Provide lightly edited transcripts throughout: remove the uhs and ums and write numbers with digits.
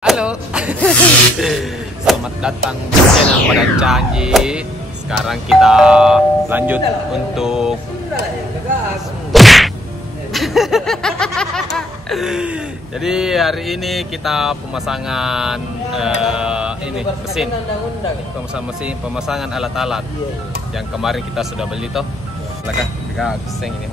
Halo, selamat datang di channel Padang Canggih. Sekarang kita lanjut untuk jadi hari ini kita pemasangan ini pemasangan alat-alat yang kemarin kita sudah beli toh. Silakan, seng ini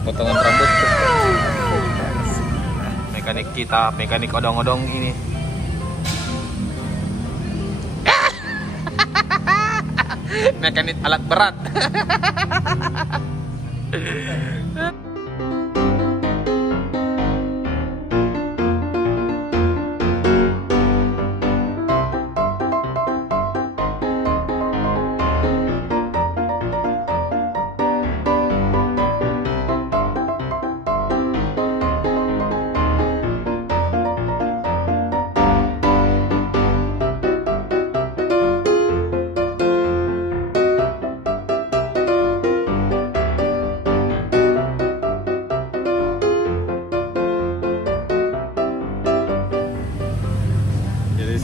potongan rambut. Mekanik odong-odong ini. Mekanik alat berat.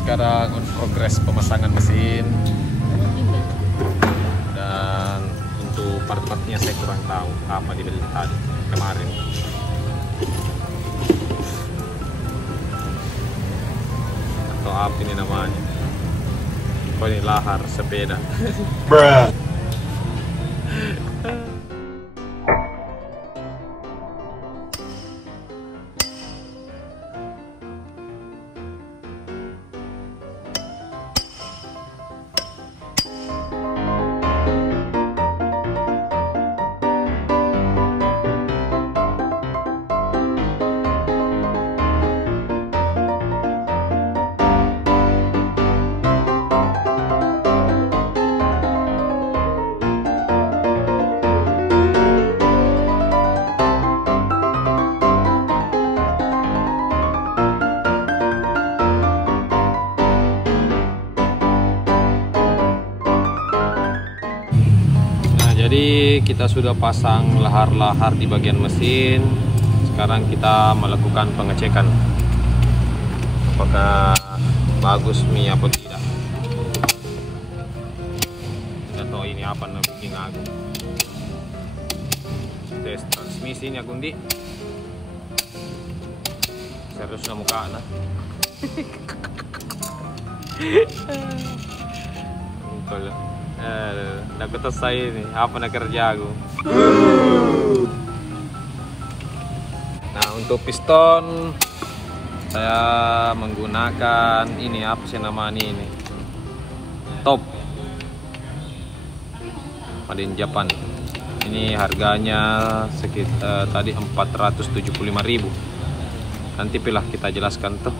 Sekarang on progress pemasangan mesin, dan untuk part-partnya saya kurang tahu apa dibeli tadi kemarin. Atau apa ini namanya? Oh, ini lahar sepeda. Bruh. Jadi kita sudah pasang lahar-lahar di bagian mesin. Sekarang kita melakukan pengecekan apakah bagus mi atau tidak. Atau ini apa nih bikin aku. Tes transmisi ini aku di. Serius na muka na. Kalau nak saya ini apa nak kerja aku. Nah, untuk piston saya menggunakan ini apa sih namanya ini, top made in Japan. Ini harganya sekitar tadi 475.000. Nanti pilah kita jelaskan tuh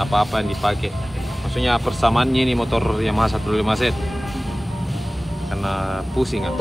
apa-apa yang dipakai. Maksudnya persamaannya ini motor Yamaha 125Z karena pusing kan.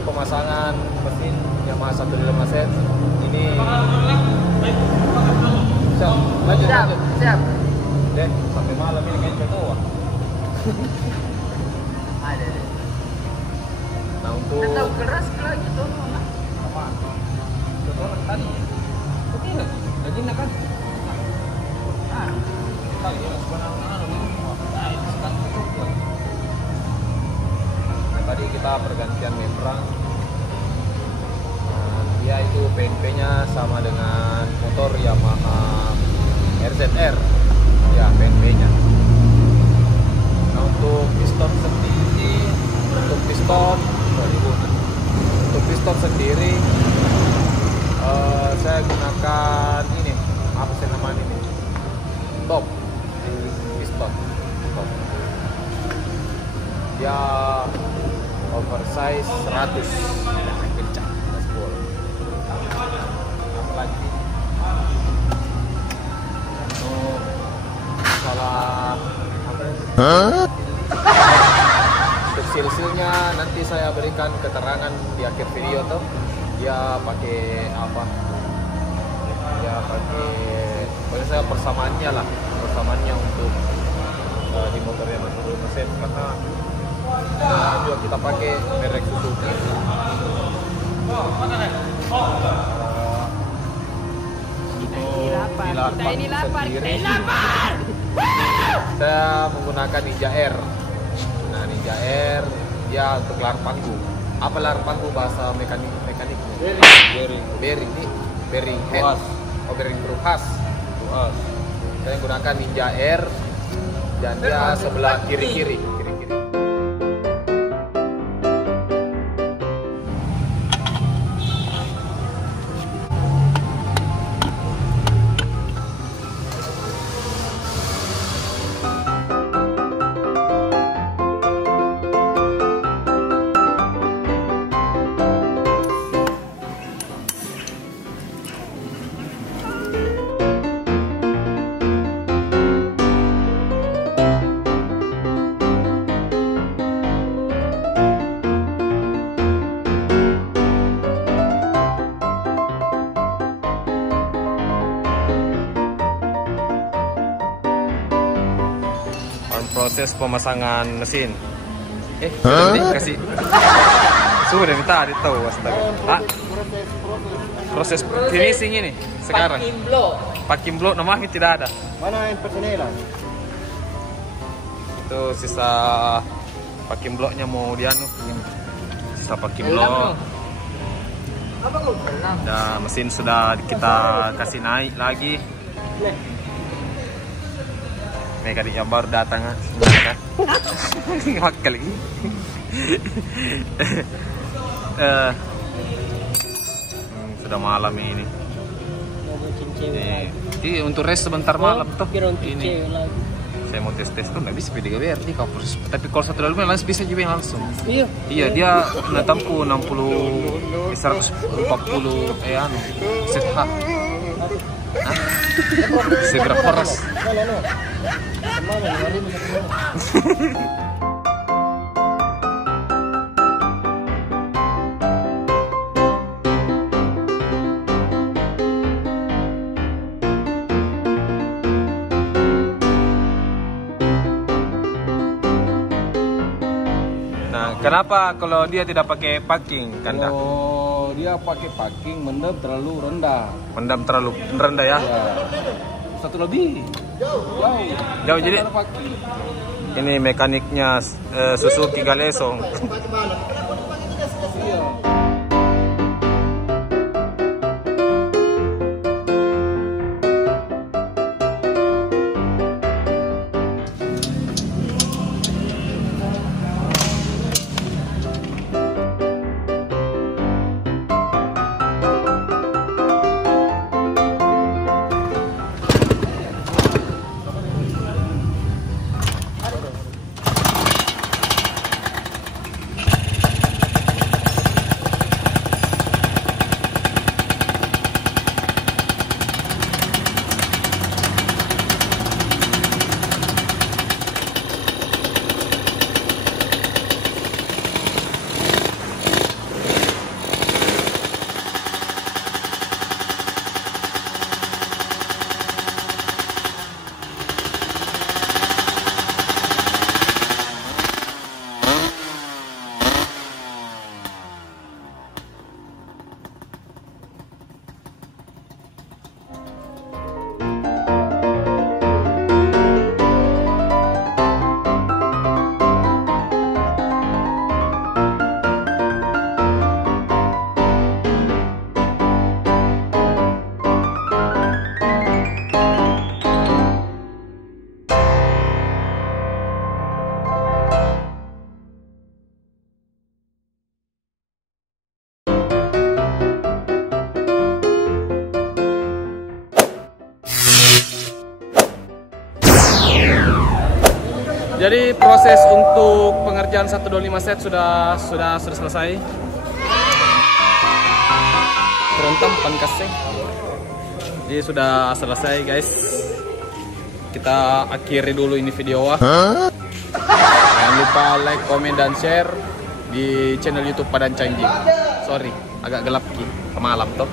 Pemasangan mesin Yamaha 125Z ini siap. Deh, sampai malam ini kayaknya tua. Ada deh. Nah, untuk tahu keras lagi tuh apa? Contohnya tadi. Oke enggak? Lagi nak kan? Tadi ya sebenarnya tadi kita pergantian membran. Dia itu PNP-nya sama dengan motor Yamaha RZR. Ya, PNP-nya. Nah, untuk piston sendiri, untuk piston 2000. Untuk piston sendiri saya gunakan ini, apa sih namanya ini, top piston top. Dia oversize 100, kencang gaspol. Apalagi masalah apa ya? Untuk silsilnya nanti saya berikan keterangan di akhir video tuh. Dia pakai apa? Dia pakai, pokoknya saya persamaannya lah, persamaannya untuk di motornya motor mesin, karena juga kita pakai merek Suzuki. Ini lapar. Saya menggunakan Ninja Air. Nah, Ninja Air dia untuk lar panggung. Apa lar panggung bahasa mekaniknya? Bearing head. Oh, bearing bruhas. Saya gunakan Ninja Air dan dia sebelah kiri-kiri. Proses pemasangan mesin. Kasih. Sudah minta tahu astaga. Proses finishing ini sekarang. Packing block namanya tidak ada. Mana yang personelan? Itu sisa packing blocknya mau dianu. Sisa packing block. Dan mesin sudah kita kasih naik lagi. Mekanik yang baru datang kan? Wakil lagi. Sudah malam ini. Ini untuk rest sebentar malam tuh. Ini saya mau tes tuh nggak bisa PDGWR nih kalau proses. Tapi kalau 125 langsung bisa juga langsung. Iya dia kena tempuh 60 140 setah. Segera peras. Nah, kenapa kalau dia tidak pakai packing, Kanda? Oh, dia pakai packing mendem terlalu rendah. Mendam terlalu rendah ya? Ya. Satu lebih. Jauh jadi. Ini mekaniknya Suzuki Galesong. Jadi proses untuk pengerjaan 125 set sudah selesai. Berontam pankasnya. Jadi sudah selesai guys. Kita akhiri dulu ini video. Jangan lupa like, komen, dan share di channel YouTube Padan Canjing. Sorry, agak gelap ki, malam toh.